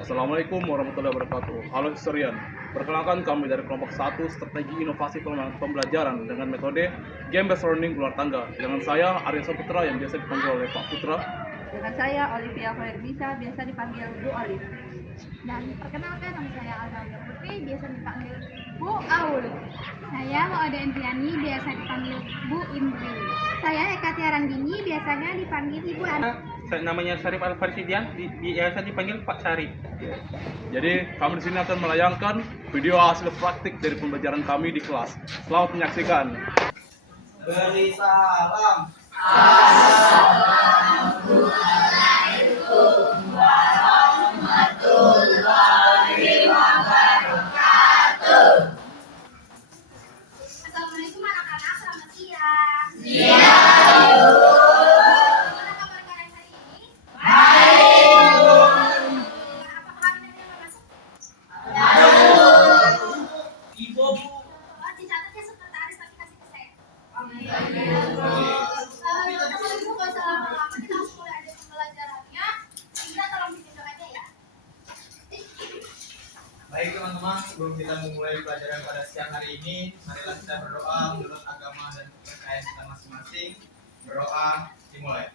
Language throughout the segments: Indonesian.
Assalamualaikum warahmatullahi wabarakatuh. Halo historian, perkenalkan kami dari kelompok 1 Strategi Inovasi Pembelajaran dengan metode Game Based Learning Luar Tangga. Dengan saya Arya Saputra yang biasa dipanggil oleh Pak Putra. Dengan saya Olivia Hoerbisa, biasa dipanggil Bu Olive. Dan perkenalkan, nama saya Alda Putri, biasa dipanggil Bu Aul. Saya Mauada Endriani, biasa dipanggil Bu Indri. Saya Eka Tiarandini, biasanya dipanggil Ibu Ana. Namanya Syarif Al-Farsidian, biasa dipanggil Pak Syarif. Jadi kami di sini akan melayangkan video hasil praktik dari pembelajaran kami di kelas. Selamat menyaksikan. Beri salam. Assalamualaikum anak-anak, selamat siang. Siang. Gimana kabar kalian hari ini? Baik. Apakah kalian yang masuk? Ibu. Dicatat ya sekretaris, tapi kasih ke saya. Kalau ibu nggak usah lama-lama, kita langsung mulai aja pembelajarannya. Kita tolong ditunjuk aja ya. Baik teman-teman, sebelum kita memulai pelajaran pada siang hari ini, marilah kita berdoa menurut agama dan kepercayaan kita masing-masing. Berdoa dimulai.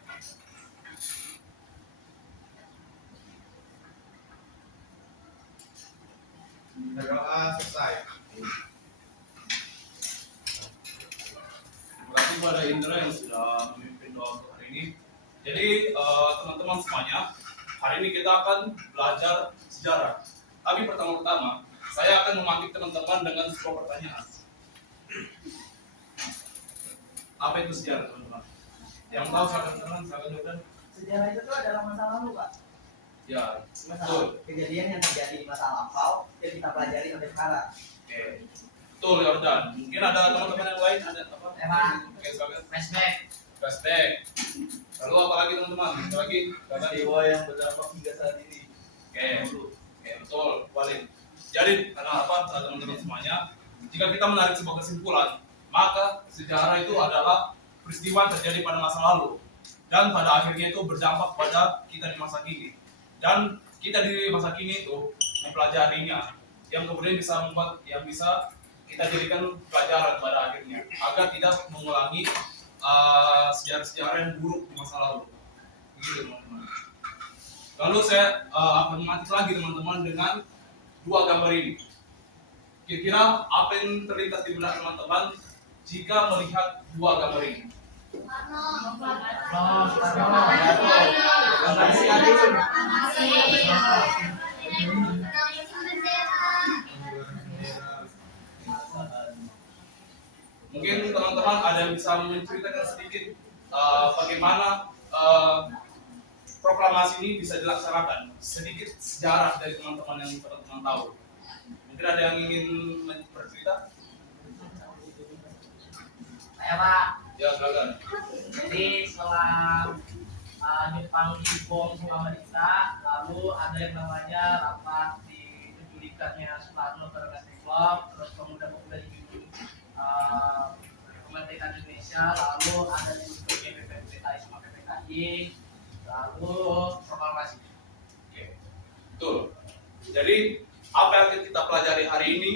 Berdoa selesai. Terima kasih kepada Indra yang sudah memimpin doa untuk hari ini. Jadi teman-teman semuanya, hari ini kita akan belajar sejarah. Tapi pertama-tama, saya akan memanggil teman-teman dengan sebuah pertanyaan. Apa itu sejarah, teman-teman? Yang tahu silakan Jordan. Sejarah itu tuh adalah masa lalu, Pak. Ya, Masa betul. lalu, kejadian yang terjadi di masa lampau yang kita pelajari sampai sekarang. Oke, betul Jordan. Mungkin ada teman-teman yang lain ada apa? Emang. Oke, silakan. Flashback. Flashback. Lalu apa lagi teman-teman? Ada lagi? Silakan. Dewa yang berdampak hingga saat ini. Oke, betul, Walid. Jadi karena apa, teman-teman semuanya, jika kita menarik sebuah kesimpulan, maka sejarah itu adalah peristiwa yang terjadi pada masa lalu dan pada akhirnya itu berdampak pada kita di masa kini. Dan kita di masa kini itu mempelajarinya, yang kemudian bisa membuat yang bisa kita jadikan pelajaran pada akhirnya agar tidak mengulangi sejarah-sejarah yang buruk di masa lalu. Begitu teman-teman. Lalu saya akan mengatik lagi teman-teman dengan dua gambar ini. Kira-kira apa yang terlintas di benak teman-teman jika melihat dua gambar ini? Mungkin teman-teman ada yang bisa menceritakan sedikit bagaimana proklamasi ini bisa dilaksanakan, sedikit sejarah dari teman-teman yang teman-teman tahu. Mungkin ada yang ingin bercerita? Saya, Pak. Ya, silakan. Jadi setelah Jepang bom semua Amerika, lalu ada yang namanya rapat dipenculikannya Soekarno ke Nasdem, terus pemuda-pemuda di kemerdekaan Indonesia, lalu ada dibentuk PPKI sama PPKI, lalu proklamasi. Oke, betul. Jadi apa yang kita pelajari hari ini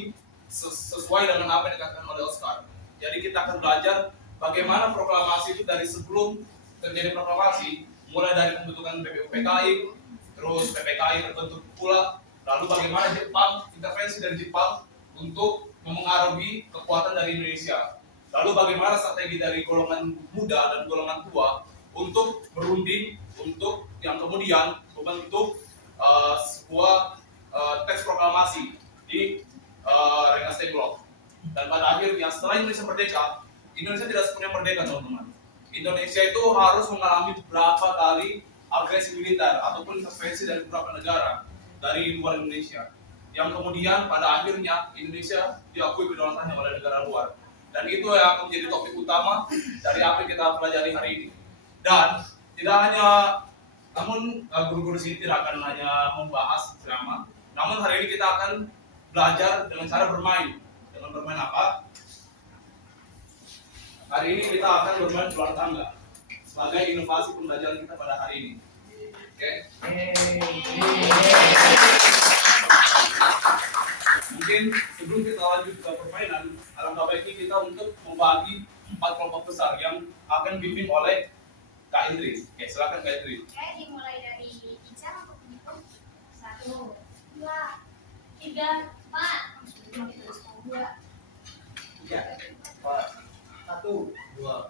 sesuai dengan apa yang dikatakan oleh Oscar. Jadi kita akan belajar bagaimana proklamasi itu dari sebelum terjadi proklamasi, mulai dari pembentukan PPKI, terus PPKI terbentuk pula, lalu bagaimana Jepang, intervensi dari Jepang untuk memengaruhi kekuatan dari Indonesia. Lalu bagaimana strategi dari golongan muda dan golongan tua untuk berunding, untuk yang kemudian membentuk sebuah teks proklamasi di Rengas Dengklok. Dan pada akhirnya setelah Indonesia merdeka, Indonesia tidak sepenuhnya merdeka teman-teman. Indonesia itu harus mengalami beberapa kali agresi militer ataupun intervensi dari beberapa negara dari luar Indonesia, yang kemudian pada akhirnya Indonesia diakui kedaulatannya oleh negara luar. Dan itu yang akan menjadi topik utama dari apa yang kita pelajari hari ini. Dan tidak hanya, namun guru-guru sini tidak akan hanya membahas drama, namun hari ini kita akan belajar dengan cara bermain. Dengan bermain apa? Hari ini kita akan bermain luar tangga sebagai inovasi pembelajaran kita pada hari ini. Oke? kita untuk membagi 4 kelompok besar yang akan dipimpin oleh Kak Indri. Oke, silakan Kak Indri. Oke, dimulai dari Ica untuk menghitung 1, 2, 3, 4. 2, 3, 4, 1, 2, 4.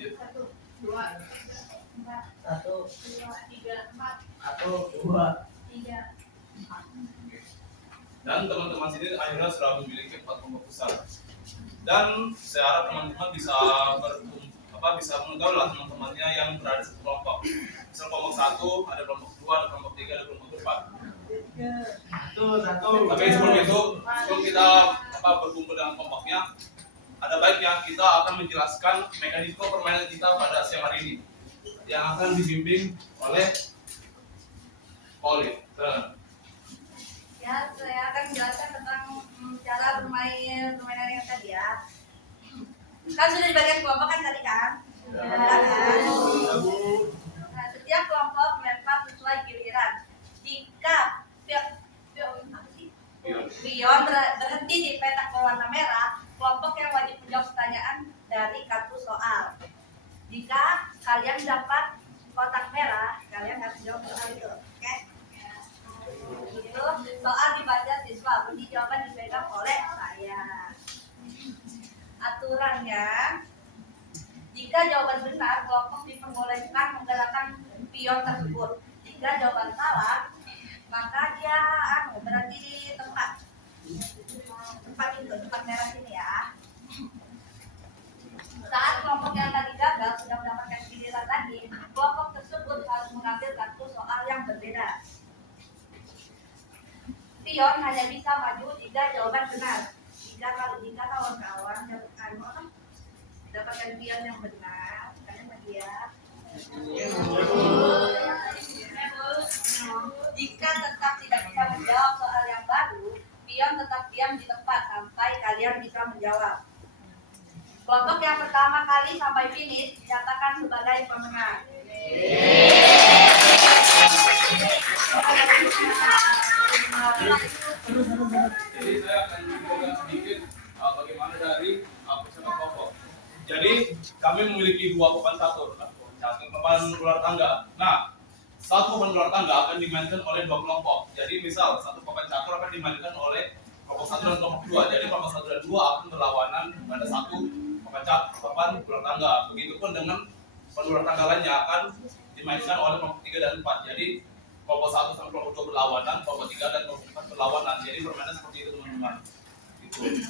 Ya. 1, 2, 4, 1, 2, 3, 4, 1, 2. 3. Dan teman-teman sini akhirnya sudah memiliki 4 kelompok besar. Dan saya harap teman-teman bisa bisa mengetahui lah teman-temannya yang berada di satu kelompok. Misal kelompok 1, ada kelompok 2, ada kelompok 3, ada kelompok 4. 1. Tapi sebelum itu, sebelum kita berkumpul dengan kelompoknya, ada baiknya kita akan menjelaskan mekanisme permainan kita pada siang hari ini yang akan dibimbing oleh Pauline. Ya, saya akan menjelaskan tentang cara bermain permainan yang tadi ya. Kan sudah dibagikan kelompok kan tadi kan? Ya. Nah, setiap kelompok melempar sesuai giliran. Jika pion berhenti di petak berwarna merah, kelompok yang wajib menjawab pertanyaan dari kartu soal. Jika kalian dapat kotak merah, kalian harus jawab soal itu. Oke? Itu soal dibaca siswa, bunyi jawaban dipegang oleh saya. Aturannya, jika jawaban benar, kelompok diperbolehkan menggerakkan pion tersebut. Jika jawaban salah, maka dia berarti di tempat itu, tempat merah sini ya. Saat kelompok yang tadi gagal sudah mendapatkan giliran tadi, kelompok tersebut harus mengambil kartu soal yang berbeda. Pion hanya bisa maju jika jawaban benar. Jika kawan-kawan dapatkan pion yang benar, kalian lagi ya. Jika tetap tidak bisa menjawab soal yang baru, pion tetap diam di tempat sampai kalian bisa menjawab. Kelompok yang pertama kali sampai finish dinyatakan sebagai pemenang. Jadi saya akan mencoba sedikit bagaimana dari peserta kelompok. Jadi kami memiliki 2 papan catur, satu papan ular tangga. Nah, satu papan ular tangga akan dimainkan oleh 2 kelompok. Jadi misal satu papan catur akan dimainkan oleh kelompok 1 dan kelompok 2. Jadi kelompok 1 dan 2 akan berlawanan pada satu papan ular tangga. Begitupun dengan papan ular tangga lainnya akan dimainkan oleh kelompok 3 dan 4. Jadi kelompok 1 sampai kelompok 2 berlawanan, kelompok 3 dan kelompok 4 berlawanan. Jadi permainan seperti itu teman-teman. Gitu.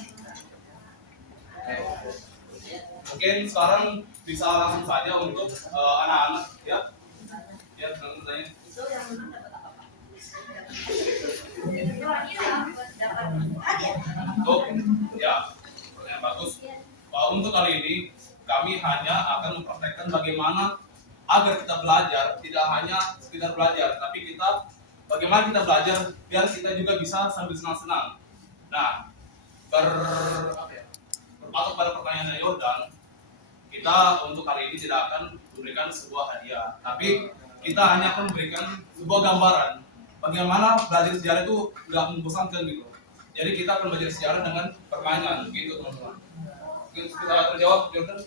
Mungkin sekarang bisa langsung saja untuk anak-anak ya. Ya, langsung tanya. Itu yang menang dapat apa? Dapat hadiah. Untuk ya, yang bagus. Untuk kali ini kami hanya akan mempraktekkan bagaimana agar kita belajar tidak hanya sekedar belajar, tapi kita bagaimana kita belajar biar kita juga bisa sambil senang-senang. Nah, berpatok pada pertanyaan Yordan, kita untuk hari ini tidak akan memberikan sebuah hadiah, tapi kita hanya akan memberikan sebuah gambaran bagaimana belajar sejarah itu nggak membosankan gitu. Jadi kita akan belajar sejarah dengan permainan, gitu teman-teman. Kita terjawab, Jordan.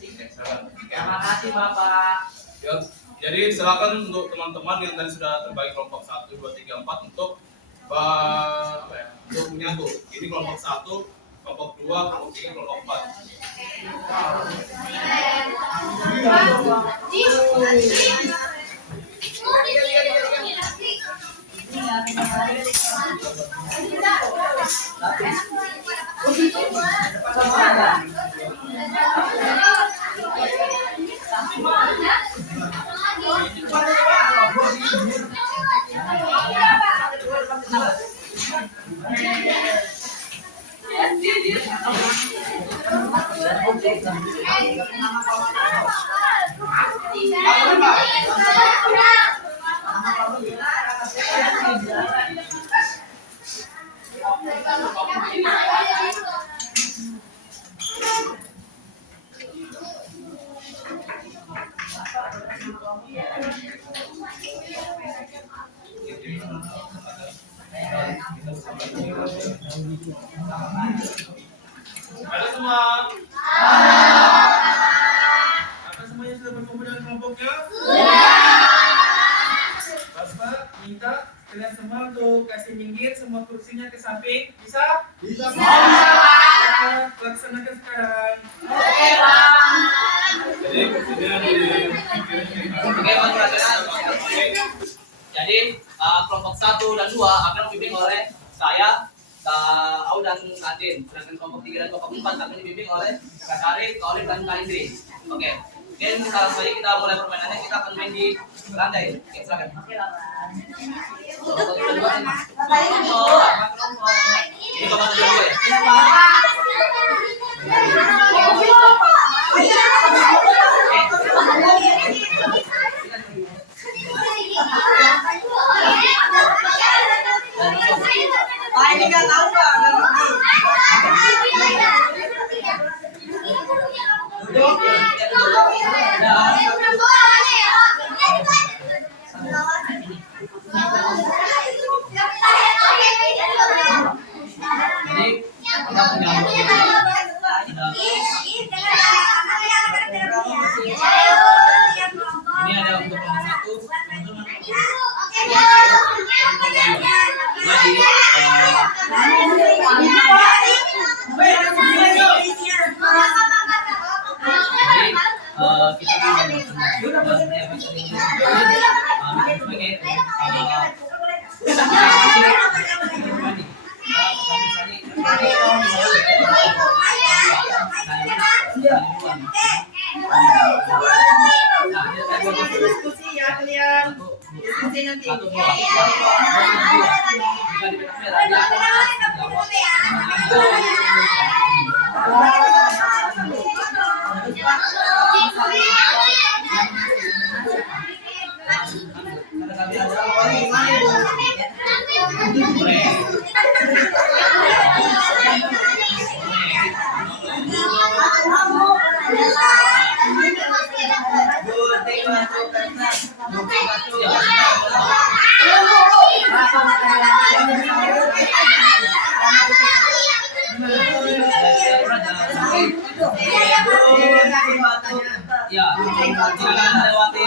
Terima kasih Bapak. Ya, jadi silakan untuk teman-teman yang tadi sudah terbagi kelompok 1, 2, 3, 4 untuk untuk menyatu. Ini kelompok 1, kelompok 2, kelompok 3, kelompok 4. Halo semua. Apa semuanya sudah berkumpul dengan kelompoknya? Bapak minta kalian semua untuk kasih minggir semua kursinya ke samping. Bisa? Bisa. Laksanakan sekarang. Jadi kursinya di Oke, Mas Raja. Jadi kelompok 1 dan 2 akan dibimbing oleh saya, Kak Au dan Kak Din. Sedangkan kelompok 3 dan kelompok 4 akan dibimbing oleh Kak Karin, Kak Olin dan Kak Indri. Oke. Dan sekarang saja kita mulai permainannya, kita akan main di lantai. Oke, silakan. Kelompok 1 dan 2 ini. Ini kelompok 1 dan 2 ya. Ini nggak tahu Pak. Jadi kita punya ini ada untuk kelompok Diskusi ya kalian. Diskusi nanti. Ya, jangan lewati.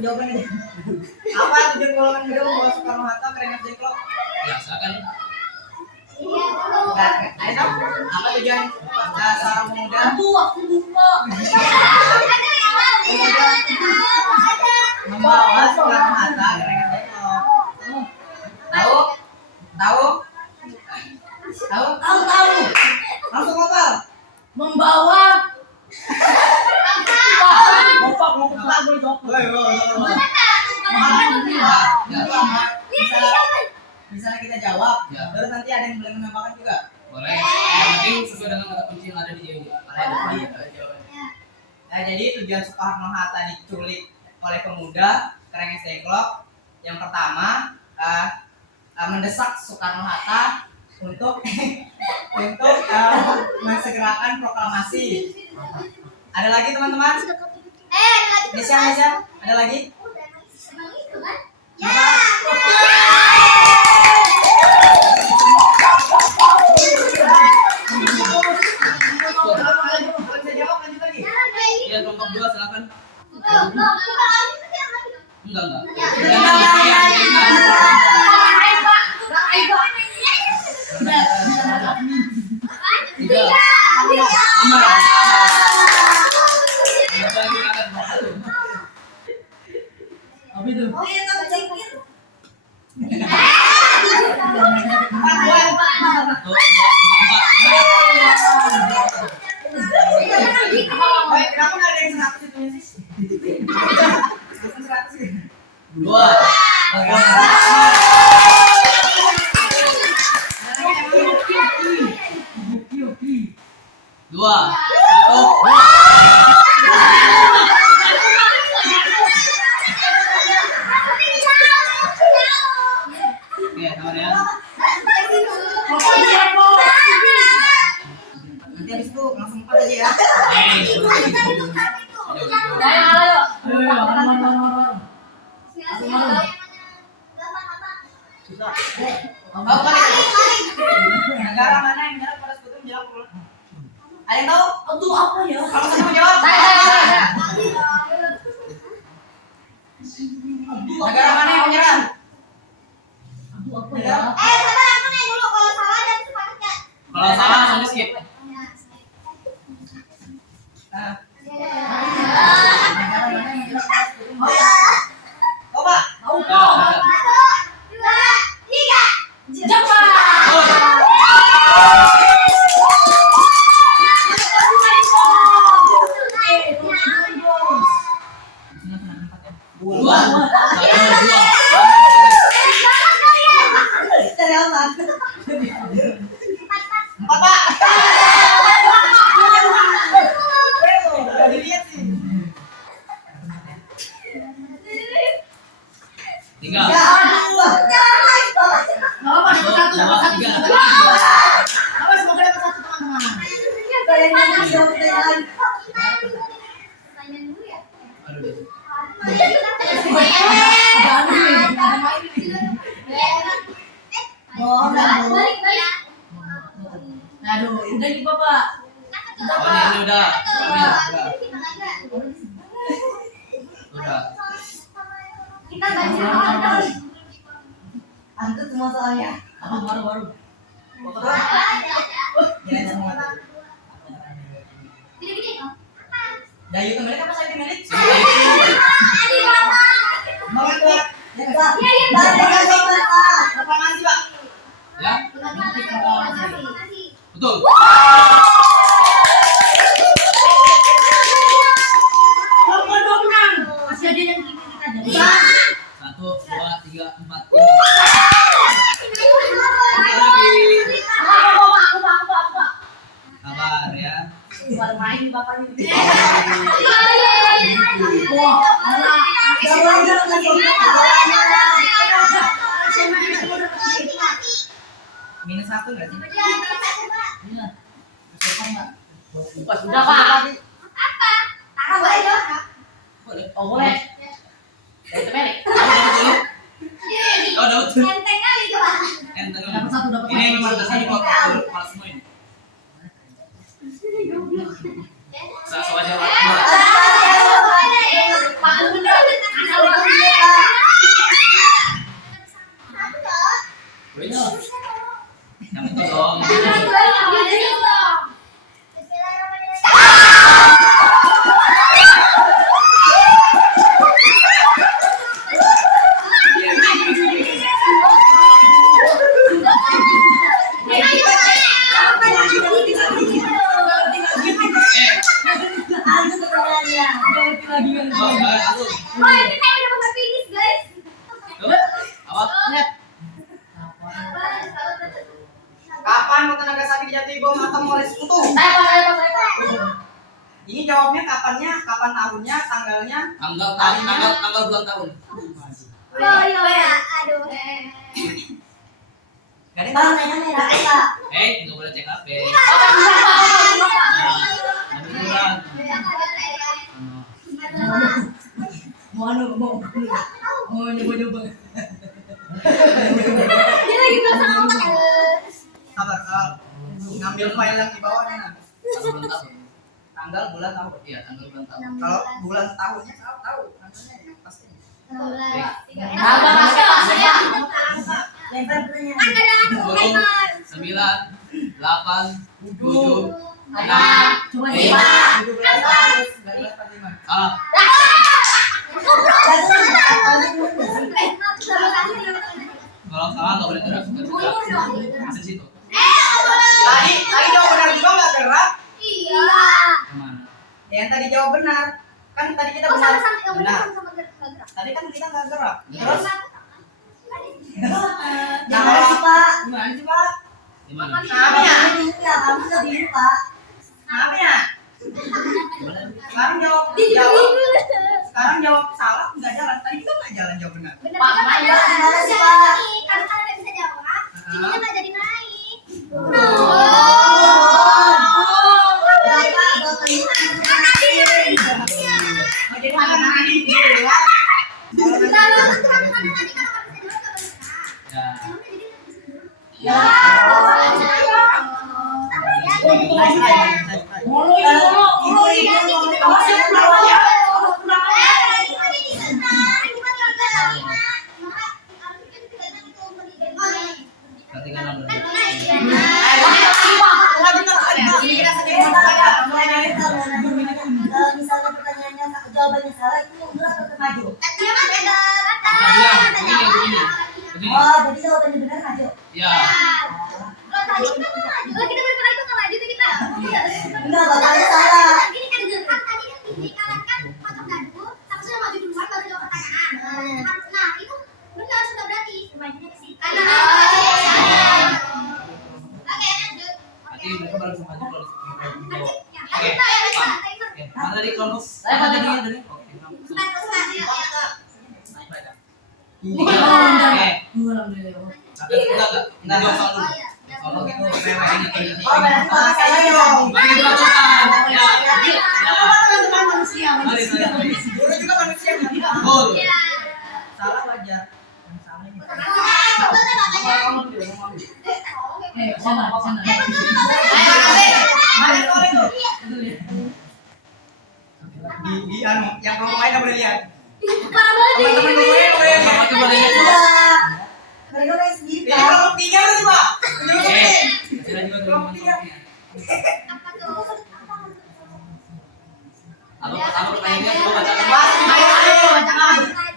Jawabannya. Apa tujuan golongan hidup membawa Soekarno-Hatta ke Rengas Dengklok? Ya, silakan. Ayo, apa tujuan seorang pemuda? Membawa Soekarno-Hatta ke Rengas Dengklok. Tahu? Tahu? Tahu? Tahu. Langsung ngomong. Membawa. Misalnya kita jawab, Ya. terus nanti ada yang boleh menambahkan juga. Boleh. Yang penting sesuai dengan kata kunci yang ada di JJ. Nah, jadi tujuan Soekarno-Hatta diculik oleh pemuda Kereng SD Club. Yang pertama mendesak Soekarno Hatta untuk mensegerakan proklamasi. Ada lagi teman-teman? Nisha, ada lagi? Bisa jawab, lanjut lagi. Iya, kelompok 2 silakan. Enggak. Apa itu? Oh iya, kamu pikir. Baik, kenapa nggak ada yang 100 itu sih? 100 ya? 2. Oke, sabar ya. Nanti habis itu langsung 4 aja ya. Tahu kan itu? Negara mana yang menyerang pada sekutu menjelang pulang? Ada yang tahu? Itu apa ya? Kamu satu mau jawab? Negara mana yang menyerang? Negara? Kalau salah langsung skip. Nah. Negara mana yang menyerang pada sekutu menjelang? Coba. Empat, Pak. Udah dilihat sih. 3. Aduh, udah nih Bapak. Ini udah. Kita baca. Antut semua soalnya. Baru. Jangan semua. Dayu kembali apa saya kembali? Banget Pak. Ya Pak. Apa ngasih Pak? Ya, betul. Masih ada yang gini kita jadi. 1, 2, 3, 4, 5. Sabar ya. Baru main bapaknya. Minus 1 nggak sih? Sudah Pak. Boleh. Oh boleh. Itu merek. Oh, dapat. Enteng. Ini memang dasarnya kalau semua ini. So aja lah. Yang itu dong. Kapan mau tenaga sakit jatuh bom atau oleh sekutu? Ini jawabnya kapannya, kapan tahunnya, tanggalnya, Tanggal bulan tahun. Aduh. Gak ada yang tanya merah Pak. Nggak boleh CKP. Mau nyoba. Dia lagi pasang otak. Sabar, ngambil file yang di bawahnya. Nah. Tanggal bulan tahun. Tanggal, bulan, tahun. Iya, tanggal bulan tahun. Kalau bulan tahunnya tahu, namanya yang pasti. Lempar pertanyaan. 10, 9, 8, 7, 6. Coba 1945. Salah. Kalau salah nggak boleh gerak. Masih situ. Tadi jawab benar juga nggak gerak. Kemana? Yang tadi jawab benar. Kan tadi kita benar. Benar. Tadi kan kita nggak gerak. Terus Gimana sih Pak? gimana sih Pak? Gimana? Namanya? Ya kamu nggak bingung Pak. Namanya? Sekarang jawab. Sekarang jawab salah nggak jalan. Tadi kan nggak jalan jawab benar. Gimana sih Pak? Mau jadi mana nanti? Ya. Berarti kan 16. Kalau misalnya pertanyaannya jawabannya salah itu mundur atau maju? Begini. Oh, jadi jawabannya benar maju. Ya. Enggak, bapaknya salah. Nanti mereka baru bisa maju kalau jawab. Oke. Mana tadi kelompok? Mana tadinya tadi? Oke. Naik baca. Enggak jawab soal dulu. Soal itu remeh ini. Oh, berarti bapak saya yang Bagi peraturan. Ya. teman-teman manusia. Mari. Guru juga manusia kan? Betul. Salah wajar. Yang salah ini. Di anu yang kelompok lain nggak boleh lihat. Teman-teman kelompoknya nggak boleh lihat. Sama coba lihat. Mereka main sendiri Ini Pak. kelompok 3 berarti Pak. Menurut Oke. saya. Sudah juga kelompoknya. Apa pertanyaannya? Coba bacakan.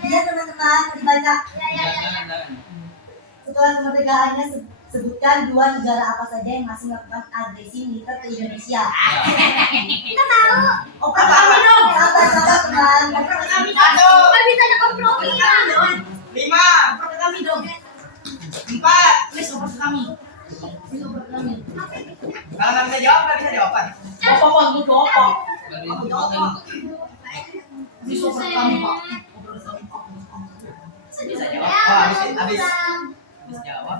Iya teman-teman, mau dibaca. Jangan. Setelah kemerdekaannya sebutkan dua negara apa saja yang masih melakukan agresi militer ke Indonesia. Oh, apa? Sabar teman. 5, 4. Kalau nggak bisa jawab nggak bisa jawaban. Bisa jawab. Oh, habis jawab.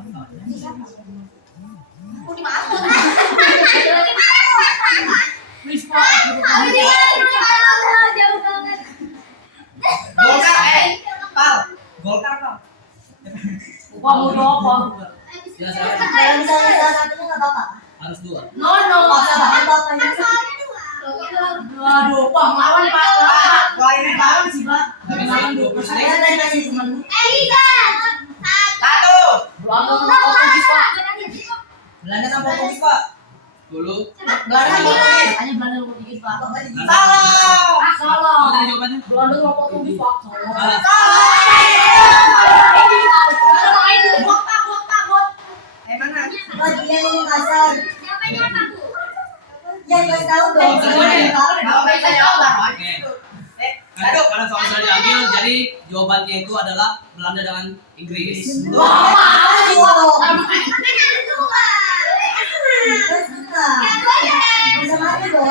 Golkar, Pal. Golkar, Pal. Ya, Kalau misalnya salah satunya nggak apa-apa. harus 2. Masa bapaknya Lainnya Pal. Tapi jangan 20 saya tanya sih teman. 1. Belanda sama Portugis, Pak. 10. Belanda sama Portugis. Salah. Apa tadi jawabannya? Salah. Mana? Oh dia ngomong kasar. Ya kasih tahu dong. Kalau nggak bisa jawab baru aja. Oke. Karena soal sudah diambil, jadi jawabannya itu adalah Belanda dengan Inggris. Terus suka. Bisa mati dong.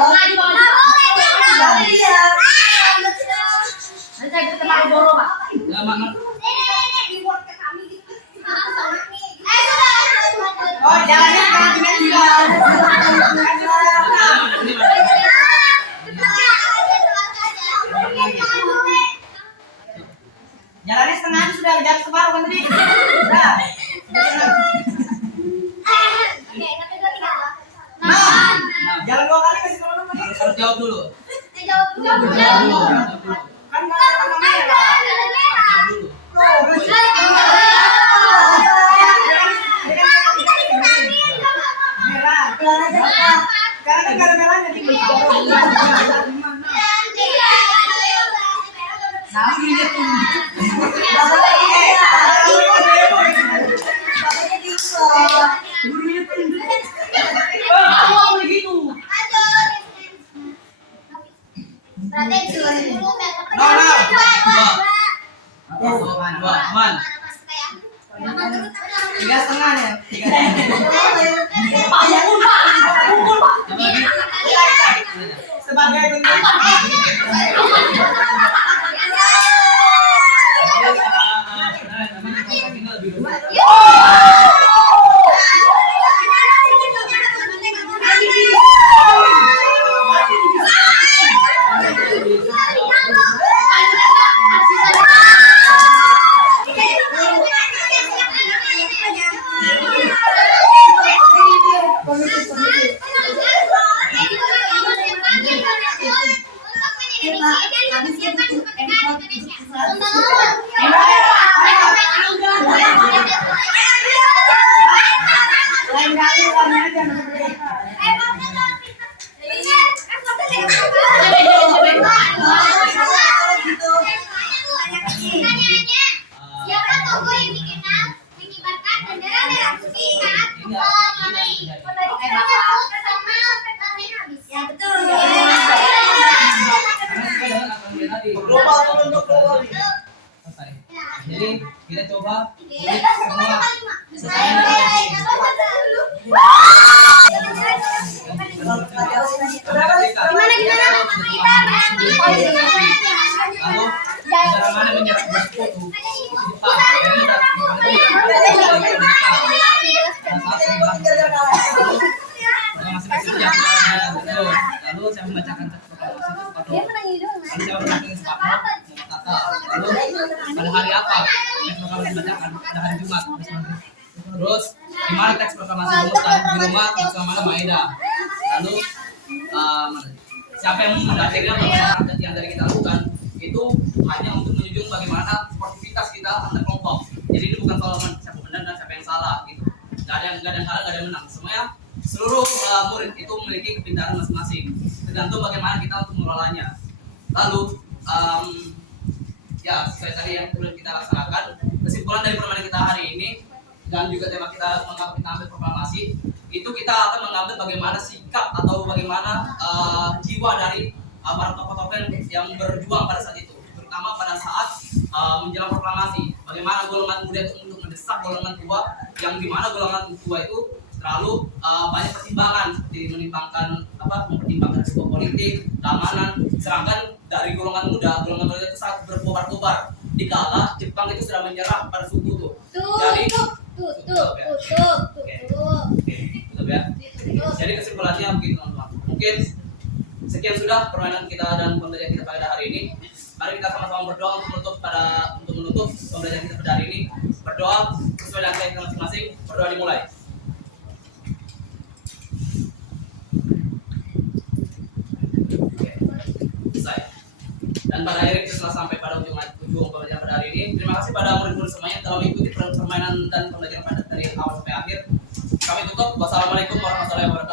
Nggak, Kan warna merah. Merah. Karena negara merahnya di Tiga setengah ya. Sebagai bentuk lain kali warnanya jangan Siapa tokoh yang dikenal mengibarkan bendera merah putih saat menyamai? Ya betul. global untuk global. Jadi kita coba Gimana gimana? lalu negara mana menyerang bersekutu lalu saya membacakan proklamasi saya membacakan lalu pada hari apa teks proklamasi dibacakan? Pada hari Jumat. Terus di mana teks proklamasi dirumuskan? Di rumah bersama Maeda. Lalu siapa yang mendatiknya proklamasi yang dari kita lakukan itu hanya untuk menunjukkan bagaimana sportivitas kita antar kelompok. Jadi ini bukan soal siapa benar dan siapa yang salah gitu. Gak ada yang salah, gak ada yang menang. Semuanya seluruh murid itu memiliki kepintaran masing-masing. Tergantung bagaimana kita untuk mengelolanya. Lalu ya sesuai tadi yang sudah kita laksanakan, kesimpulan dari permainan kita hari ini dan juga tema kita mengambil proklamasi itu kita akan mengambil bagaimana sikap atau bagaimana jiwa dari para tokoh-tokoh yang berjuang pada saat itu, terutama pada saat menjelang proklamasi. Bagaimana golongan muda itu untuk mendesak golongan tua, yang dimana golongan tua itu terlalu banyak pertimbangan seperti mempertimbangkan risiko politik, keamanan, sedangkan dari golongan muda itu sangat berkobar-kobar dikala Jepang itu sudah menyerah pada suku itu. Jadi tutup ya. Jadi kesimpulannya begitu teman-teman. Mungkin sekian sudah permainan kita dan pembelajaran kita pada hari ini. Mari kita sama-sama berdoa untuk menutup pembelajaran kita pada hari ini. Berdoa sesuai dengan kita masing-masing. Berdoa dimulai. Selesai. Dan pada akhirnya kita telah sampai pada ujung pembelajaran pada hari ini. Terima kasih pada murid-murid semuanya yang telah mengikuti permainan dan pembelajaran pada dari awal sampai akhir. Kami tutup. Wassalamualaikum warahmatullahi wabarakatuh.